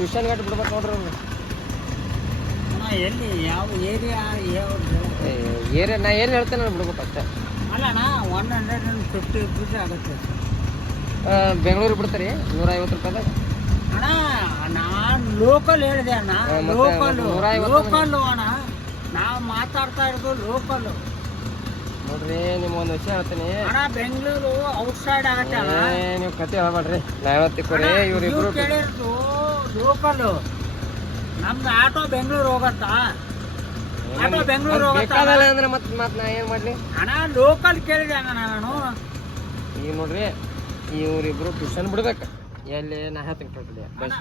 Tuition ಗಟ್ಟು ಬಿಡ್ಬೇಕು ನೋಡ್ರಿ ಅವ್ರು. ಎಲ್ಲಿ ಯಾವ ಏರಿಯಾ ಏರಿಯಾ ನಾ ಏನು ಹೇಳ್ತೇನೆ ನಾನು ಬಿಡ್ಬೇಕು ಅಷ್ಟೇ. ಅಲ್ಲ ಅಣ್ಣ 150 ರೂಪೀಸ್ ಆಗುತ್ತೆ. ಬೆಂಗಳೂರಿಗೆ ಬಿಡ್ತಾರೆ 150 ರೂಪಾಯಿದಾಗ. ಅಣ್ಣ ನಾನು ಲೋಕಲ್ ಹೇಳಿದೆ ಅಣ್ಣ. ಲೋಕಲ್ ಅಣ್ಣ, ನಾವು ಮಾತಾಡ್ತಾ ಇರೋದು ಲೋಕಲ್ ನೋಡ್ರಿ. ನಿಮ್ಗೊಂದು ವಿಷಯ ಹೇಳ್ತೀನಿ ಅಣ್ಣ. ಬೆಂಗಳೂರು ಔಟ್ಸೈಡ್ ಆಗತ್ತೆ ಅಣ್ಣ. ನೀವು ಕತೆ ಹೇಳ್ಬೇಡ್ರಿ. ನಾ ಯಾವತ್ತಿಕ್ಕೋರಿ ಇವ್ರಿಬ್ರು ಕೇಳಿರೋದು ಲೋಕಲ್. ನಮ್ದು ಆಟೋ ಬೆಂಗಳೂರು ಹೋಗತ್ತಾ? ಆಟೋ ಬೆಂಗಳೂರು ಹೋಗತ್ತಾ ಅಂದ್ರೆ ಮತ್ತೆ ನಾ ಏನು ಮಾಡಲಿ ಅಣ್ಣ? ಲೋಕಲ್ ಕೇಳಿದೆ ಅಣ್ಣ ನಾನು. ಈಗ ನೋಡ್ರಿ ಇವ್ರಿಬ್ರು ಟ್ಯೂಷನ್ ಬಿಡ್ಬೇಕು. ಎಲ್ಲಿ ನಾ ಹೇಳ್ತೀನಿ ಬಸ್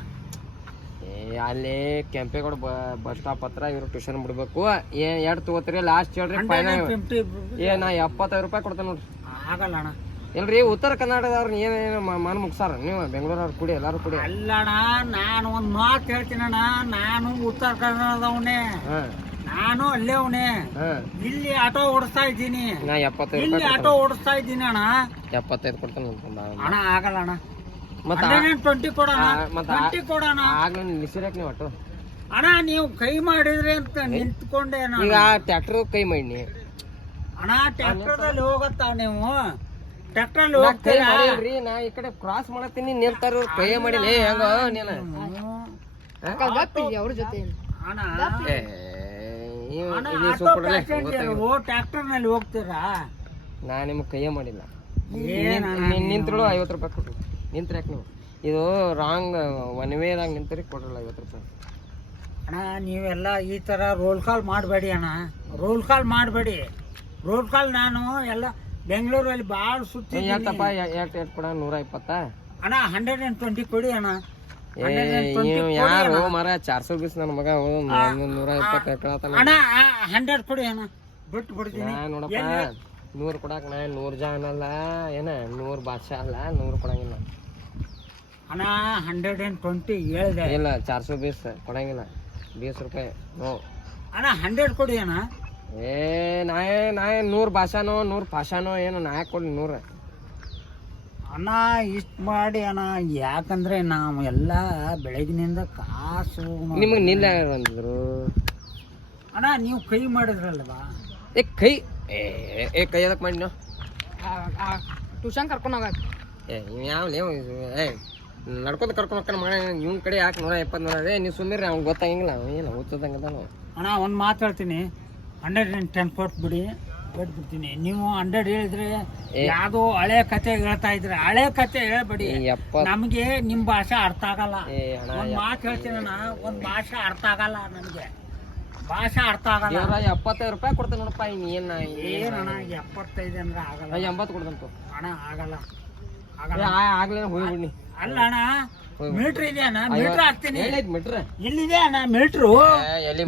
ಅಲ್ಲಿ ಕೆಂಪೇಗೌಡ ಬಸ್ ಸ್ಟಾಪ್ ಹತ್ರ ಇವ್ರು ಟ್ಯೂಷನ್ ಬಿಡ್ಬೇಕು. ಎರಡು ತಗೋತೀರಿ ಲಾಸ್ಟ್ ಹೇಳ್ರಿ? ಫೈನಲ್ ನಾ 75 ರೂಪಾಯಿ ಕೊಡ್ತೇನೆ ನೋಡ್ರಿ. ಆಗಲ್ಲ ಅಣ್ಣ. ಇಲ್ರಿ ಉತ್ತರ ಕರ್ನಾಟಕದವ್ರು ಏನೇನು ಮನ್ ಮುಗ್ಸಾರ ನೀವು ಬೆಂಗಳೂರವ್ರು ಕೂಡಿ ಎಲ್ಲಾರು ಕೂಡಿ. ಅಲ್ಲಣ್ಣ, ನಾನು ಒಂದು ಮಾತು ಹೇಳ್ತೀನಣ್ಣ. ನಾನು ಉತ್ತರ ಕನ್ನಡದವನೇ, ನಾನು ಅಲ್ಲೇ ಅವನೇ. ಇಲ್ಲಿ ಆಟೋ ಓಡಿಸ್ತಾ ಇದ್ದೀನಿ. ನಾ 75 ಇಲ್ಲಿ ಆಟೋ ಓಡಿಸ್ತಾ ಇದ್ದೀನಿ ಅಣ್ಣ. 75 ಕೊಡ್ತೇನೆ ಅಣ್ಣ. ಆಗಲ್ಲ ಅಣ್ಣ. ಮತ್ತೆ 20 ಕೊಡೋಣ. 20 ಕೊಡೋಣ. ಆಗ್ಲೂ ನಿಸಿರಾಕ್ ನೀವು ಆಟೋ ಅಣ್ಣ. ನೀವು ಕೈ ಮಾಡಿದ್ರಿ ಅಂತ ನಿಂತ್ಕೊಂಡೆ ಈಗ ಟ್ರ್ಯಾಕ್ಟರ್ ಕೈ ಮಾಡಿ ಅಣ್ಣ. ಟ್ರ್ಯಾಕ್ಟರ್ದಲ್ಲಿ ಹೋಗತ್ತಾವ ನೀವು? ಟ್ರ್ಯಾಕ್ಟರ್ ಹೋಗ್ತೀರಾ? ನಾ ಈ ಕಡೆ ಕ್ರಾಸ್ ಮಾಡತ್ತೀನಿ ನಿಂತಾರ ಕೈ ಮಾಡಿಲ್ಲ. ಹೆಂಗ ನೀನು ಅವ್ರ ಜೊತೆ ಅಣ್ಣ. ಟ್ರ್ಯಾಕ್ಟರ್ ನಲ್ಲಿ ಹೋಗ್ತೀರಾ? ನಾ ನಿಮ್ಗೆ ಕೈಯ ಮಾಡಿಲ್ಲ. ನಿಂತರು 50 ರೂಪಾಯಿ ಕೊಡ್ರಿ. ನಿಂತ್ರಾಕ ನೀವು ಇದು ರಾಂಗ್ ಒನ್ ವೇದಾಗ ನಿಂತರಿ ಕೊಡ್ರಲ್ಲ 50 ರೂಪಾಯಿ. ಅಣ್ಣ ನೀವೆಲ್ಲ ಈ ಥರ ರೋಲ್ ಕಾಲ್ ಮಾಡಬೇಡಿ ಅಣ್ಣ. ರೋಲ್ ಕಾಲ್ ಮಾಡಬೇಡಿ. ರೋಲ್ ಕಾಲ್ ನಾನು ಎಲ್ಲ ಬೆಂಗಳೂರಲ್ಲಿ ಭಾಳ ಸುತ್ತಿ. ಯಾಕಪ್ಪ ಎಷ್ಟು ಕೊಡ? 120 ಅಣ್ಣ. 120 ಕೊಡಿ ಅಣ್ಣ. ಯಾರು ಮರ 420 ನನ್ನ ಮಗ 120 ಅಣ್ಣ. 100 ಕೊಡಿ ಅಣ್ಣ. ಬಿಟ್ಟು ಬಿಡ್ತೀನಿ ನೋಡಪ್ಪ. 100 ಕೊಡಾಕ ನಾ 100 ಜನ ಅಲ್ಲ ಏನ 100 ಭಾಷೆ ಅಲ್ಲ. 100 ಕೊಡಂಗಿಲ್ಲ ಅಣ್ಣ. 120 ಹೇಳಿದೆ. ಇಲ್ಲ 420 ಕೊಡಂಗಿಲ್ಲ. 20 ರೂಪಾಯಿ ನೋ ಅಣ್ಣ. 100 ಕೊಡಿ ಅಣ್ಣ. ನಾ 100 ಭಾಷಾನೋ 100 ಭಾಷಾನೋ ಏನು ನಾ ಯಾಕೆ ಕೊಡ್ಲಿ 100 ಅಣ್ಣ? ಇಷ್ಟು ಮಾಡಿ ಅಣ್ಣ. ಯಾಕಂದ್ರೆ ನಾವು ಎಲ್ಲ ಬೆಳಗಿನಿಂದ ಕಾಸು ನಿಮಗೆ ನಿಲ್ಲ ಬಂದಿದ್ರು ಅಣ್ಣ. ನೀವು ಕೈ ಮಾಡಿದ್ರಲ್ವಾ? ಕೈ ಕೈ ಅದಕ್ಕೆ ಮಾಡಿ ನಾವು ಟ್ಯೂಷನ್ ಕರ್ಕೊಂಡು ಹೋಗಕ್ ಯಾವ ನಡ್ಕೊಂತ ಕರ್ಕೊಂಡು ಹೋಗ್ತಾನೆ ಮಗ. ಇವ್ನ ಕಡೆ ಯಾಕೆ 120 ನೋಡ್ರಿ ನೀವು ಸುಮ್ಮನೆ ಅವ್ನು ಗೊತ್ತಾಗಿಲ್ಲ. ಏನು ಓದ್ತದಂಗದ ಅಣ್ಣ. ಒಂದು ಮಾತು ಹೇಳ್ತೀನಿ. 110 ಕೊಟ್ಬಿಡಿ, ಬಿಟ್ಬಿಡ್ತೀನಿ. ನೀವು 100 ಹೇಳಿದ್ರೆ ಯಾವುದೋ ಹಳೆ ಕತೆ ಹೇಳ್ತಾ ಇದ್ರೆ ಹಳೆ ಕತೆ ಹೇಳ್ಬೇಡಿ. ನಮಗೆ ನಿಮ್ಮ ಭಾಷೆ ಅರ್ಥ ಆಗಲ್ಲ. ಒಂದು ಮಾತು ಹೇಳ್ತೀನಿ ಅಣ್ಣ. ಒಂದು ಭಾಷೆ ಅರ್ಥ ಆಗಲ್ಲ ನಮಗೆ. ಭಾಷೆ ಅರ್ಥ ಆಗಲ್ಲ. 75 ರೂಪಾಯಿ ಕೊಡ್ತೇನೆ ನೋಡಪ್ಪ. ಏನಣ್ಣ 75 ಅಂದ್ರೆ ಆಗಲ್ಲ. 80 ಕೊಡ್ತಂತು ಅಣ್ಣ. ಆಗಲ್ಲ ಆಗ್ಲೇ ಹೋಗ್ಬಿಡ್ನಿ. ಅಲ್ಲ ಅಣ್ಣ. ಮೀಟ್ರ್ ಇದೆ ಅಣ್ಣ. ಮೀಟ್ರ್ ಹಾಕ್ತೀನಿ. ಮೀಟ್ರ್ ಇಲ್ಲಿದೆ ಅಣ್ಣ. ಮೀಟ್ರು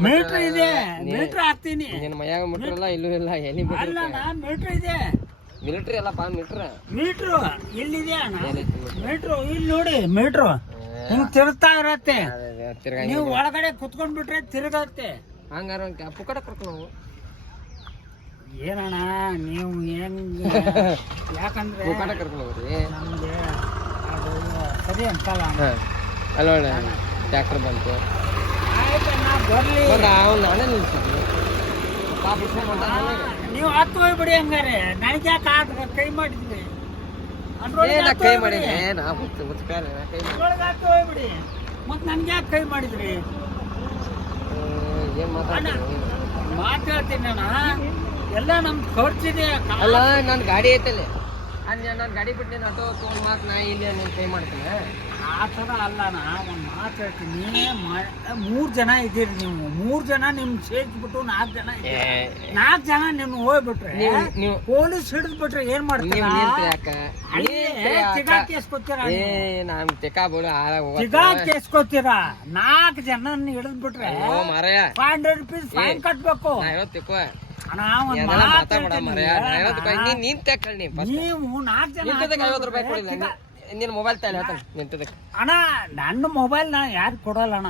ಮೀಟ್ರ್ ಇದೆ. ಮೀಟ್ರ್ ಹಾಕ್ತೀನಿ. ನಿನ್ನ ಮೈಯಾಗ ಮೀಟ್ರ್ ಇಲ್ಲ ಇಲ್ಲೂ ಇಲ್ಲ. ಎಲ್ಲಿ ಅಲ್ಲ ಅಣ್ಣ. ಮೀಟ್ರ್ ಇದೆ. ಮಿಲಿಟ್ರಿ ಅಲ್ಲಪ್ಪ ಮೀಟ್ರ್. ಮೀಟ್ರು ಇಲ್ಲಿದೆ ಅಣ್ಣ. ಮೀಟ್ರು ಇಲ್ಲಿ ನೋಡಿ. ಮೀಟ್ರು ಹಿಂಗ್ ತಿರುಗ್ತಾ ಇರತ್ತೆ. ನೀವು ಒಳಗಡೆ ಕುತ್ಕೊಂಡ್ಬಿಟ್ರೆ ತಿರುಗತ್ತೆ. ಹಂಗಾರ ಪುಕ್ಕಟ ಕರ್ಕೊಂಡು ಹೋಗು. ಏನಣ್ಣ ನೀವು ಹೆಂಗ್? ಯಾಕಂದ್ರೆ ಪುಕ್ಕಟ ಕರ್ಕೊಂಡು ಹೋಗ್ರಿ. ನಮ್ಗೆ ಅದು ಸರಿ ಅಂತಲ್ಲ. ಅಲ್ಲ ಟ್ರ್ಯಾಕ್ಟರ್ ಬಂತು. ಆಯ್ತಣ್ಣ ಬರ್ಲಿ. ನಾನೇ ನಿಲ್ಸಿದ್ವಿ. ನೀವು ಹತ್ತು ಹೋಗ್ಬಿಡಿ. ಹಂಗಾರೆ ನನಗೆ ಯಾಕೆ ಕೈ ಮಾಡಿದ್ವಿ? ಕೈ ಮಾಡಿದ್ರಿ. ಹತ್ತು ಹೋಗ್ಬಿಡಿ. ಮತ್ ನನ್ಗೆ ಯಾಕೆ ಕೈ ಮಾಡಿದ್ರಿ? ಏನ್ ಮಾತಾಡ್ತೀನಿ ಅಣ್ಣ. ಎಲ್ಲ ನಮ್ ಖರ್ಚಿದೆ. ಅಲ್ಲ ನನ್ ಗಾಡಿ ಐತಲ್ಲಿ. ನಾನು ಗಾಡಿ ಬಿಟ್ಟು ನೀನು ಆಟೋ ತೊಗೊಂಡು ಮಾತು ನಾ ಇಲ್ಲಿ ನೀನು ಕೈ ಮಾಡ್ತೀನಿ. ಆ ಥರ ಅಲ್ಲ ಅಣ್ಣ. ಒಂದು ಮಾತು ಹೇಳ್ತೀನಿ. 3 ಜನ ಇದ್ದೀರಿ ನೀವು. 3 ಜನ ನಿಮ್ ಸೇರ್ಸ್ಬಿಟ್ಟು 4 ಜನ ಇದ್ದೀರಿ. 4 ಜನ ನೀವು ಹೋಗ್ಬಿಟ್ರೆ ನೀವು ಪೊಲೀಸ್ ಹಿಡಿದ್ಬಿಟ್ರೆ ಏನ್ ಮಾಡ್ತೀರಾ? ತಿಗಾ ಕೇಸ್ಕೊತೀರಾ? ನಾನು ತಿಕಾ ಬಿಡು. ತಿಗಾ ಕೇಸ್ಕೊತೀರಾ? 4 ಜನ ಹಿಡಿದ್ಬಿಟ್ರೆ 500 ರೂಪೀಸ್ ಫೈನ್ ಕಟ್ಬೇಕು. ಅಣ್ಣ ಒಂದು ನೀವು 4 ಜನ 50 ರೂಪಾಯಿ ಕೊಡಿಲ್ಲ. ನಿನ್ನ ಮೊಬೈಲ್ ತಲೆ ನಿಂತದಕ್ಕೆ. ಅಣ್ಣ ನನ್ನ ಮೊಬೈಲ್ ನಾ ಯಾರು ಕೊಡಲ್ಲ ಅಣ್ಣ.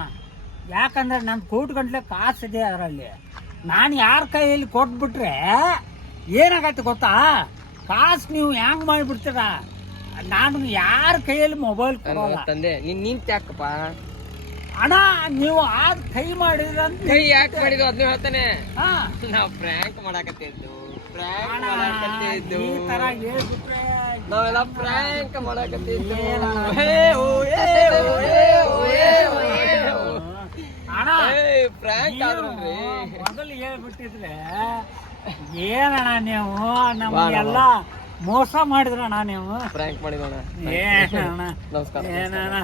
ಯಾಕಂದ್ರೆ ನನ್ನ ಕೋಟಿ ಗಂಟ್ಲೆ ಕಾಸಿದೆ ಅದರಲ್ಲಿ. ನಾನು ಯಾರ ಕೈಯಲ್ಲಿ ಕೊಟ್ಬಿಟ್ರೆ ಏನಾಗತ್ತೆ ಗೊತ್ತಾ? ಕಾಸು ನೀವು ಹೆಂಗ್ ಮಾಡಿಬಿಡ್ತೀರ? ನಾನು ಯಾರ ಕೈಯಲ್ಲಿ ಮೊಬೈಲ್ ಕೊಡಲ್ಲ. ತಂದೆ ನೀನ್ ನಿಂತ ಯಾಕಪ್ಪ? ಅಣ್ಣ ನೀವು ಕೈ ಮಾಡಿದ್ರಂತ ಕೈ ಯಾಕೆ ಮಾಡಿದ್ವು ಅದನ್ನ ಹೇಳ್ತಾನೆ. ಹಾ ನಾವ್ ಪ್ರ್ಯಾಂಕ್ ಮಾಡಾಕತ್ತಿದ್ದು ಅಣ್ಣ, ಈ ತರ ಹೇಳ್ಬಿಟ್ರೆ ನಾವೆಲ್ಲ ಪ್ರ್ಯಾಂಕ್ ಮಾಡಾಕತ್ತಿದ್ದು. ಅಣ್ಣ ಪ್ರ್ಯಾಂಕ್ ಆದ್ರಿ. ಮೊದಲು ಹೇಳ್ಬಿಟ್ಟಿದ್ರೆ ಏನಣ್ಣ ನೀವು ನಮ್ಗೆಲ್ಲ ಮೋಸ ಮಾಡಿದ್ರಣ್ಣ ನೀವು. ಪ್ರ್ಯಾಂಕ್ ಮಾಡಿದೋಣ. ಏನಣ್ಣ ನಮಸ್ಕಾರ. ಏನಣ್ಣ